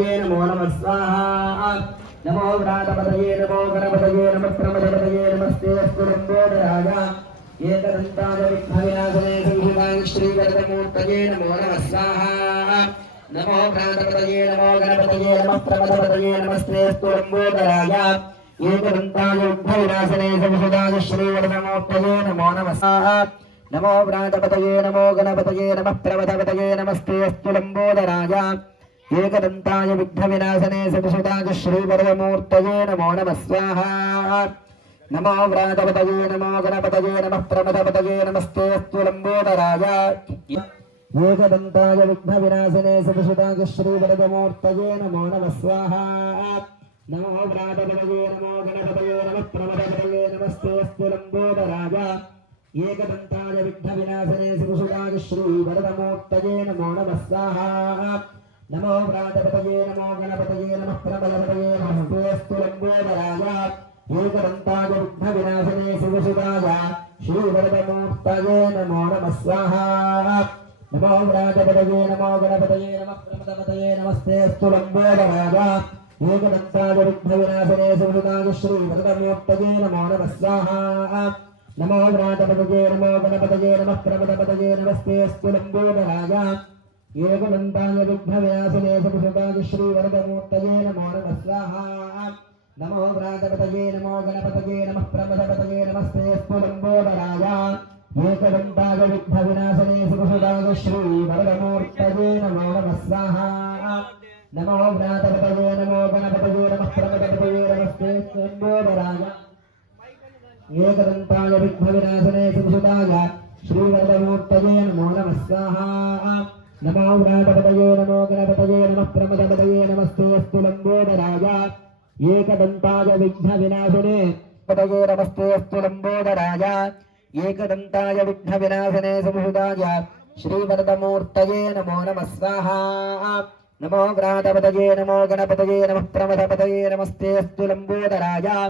गणपतये नमो नमः स्वाहा नमो व्रातपतये नमो गणपतये नमः प्रमदपतये नमस्ते अस्तु लम्बोदराय एकदन्ताय विघ्नविनाशने संहिताय श्रीवरदमूर्तये नमो नमः स्वाहा नमो व्रातपतये नमो गणपतये नमः प्रमदपतये नमस्ते अस्तु लम्बोदराय एकदन्ताय विघ्नविनाशने संहिताय श्रीवरदमूर्तये नमो नमः स्वाहा नमो व्रातपतये नमो गणपतये नमः प्रमदपतये नमस्ते अस्तु लम्बोदराय एकदन्ताय विघ्नविनाशने संहिताय श्रीवरदमूर्तये नमो नमः स्वाहा नमो व्रातपतये नमो गणपतये नमः प्रमदपतये नमस्ते अस्तु लम्बोदराय एकदन्ताय विघ्नविनाशने संहिताय श्रीवरदमूर्तये नमो नमः स्वाहा नमो व्रातपतये नमो गणपतये नमः प्रमदपतये नमस्ते अस्तु लम्बोदराय एकदन्ताय विघ्नविनाशने संहिताय श्रीवरदमूर्तये नमो नमः स्वाहा नमो व्रातपतये नमो गणपतये नमः प्रमदपतये नमस्ते अस्तु लम्बोदराय एकदन्ताय विघ्नविनाशने संहिताय श्रीवरदमूर्तये नमो नमः स्वाहा नमो व्रातपतये नमो गणपतये नमः प्रमदपतये नमस्ते अस्तु लम्बोदराय एकदन्ताय विघ्नविनाशने संहिताय श्रीवरदमूर्तये नमो नमः स्वाहा नमो व्रातपतये नमो गणपतये नमः प्रमदपतये नमस्ते अस्तु लम्बोदराय एकदन्ताय विघ्नविनाशने संहिताय श्रीवरदमूर्तये नमो नमः स्वाहा नमो व्रातपतये नमो गणपतये नमः प्रमदपतये नमस्ते अस्तु लम्बोदराय एकदन्ताय विघ्नविनाशने संहिताय श्रीवरदमूर्तये नमो नमः स्वाहा नमो व्रातपतये नमो गणपतये नमः प्रमदपतये नमस्ते अस्तु लम्बोदराय एकदन्ताय विघ्नविनाशने संहिताय श्रीवरदमूर्तये नमो नमः स्वाहा नमो व्रातपतये नमो गणपतये नमः प्रमदपतये नमस्ते अस्तु लम्बोदराय एकदन्ताय विघ्नविनाशने पतये नमस्ते अस्तु लम्बोदराय एकदन्ताय विघ्नविनाशने संहिताय श्रीवरदमूर्तये नमो नमः स्वाहा नमो व्रातपतये नमो गणपतये नमः प्रमदपतये नमस्ते अस्तु लम्बोदराय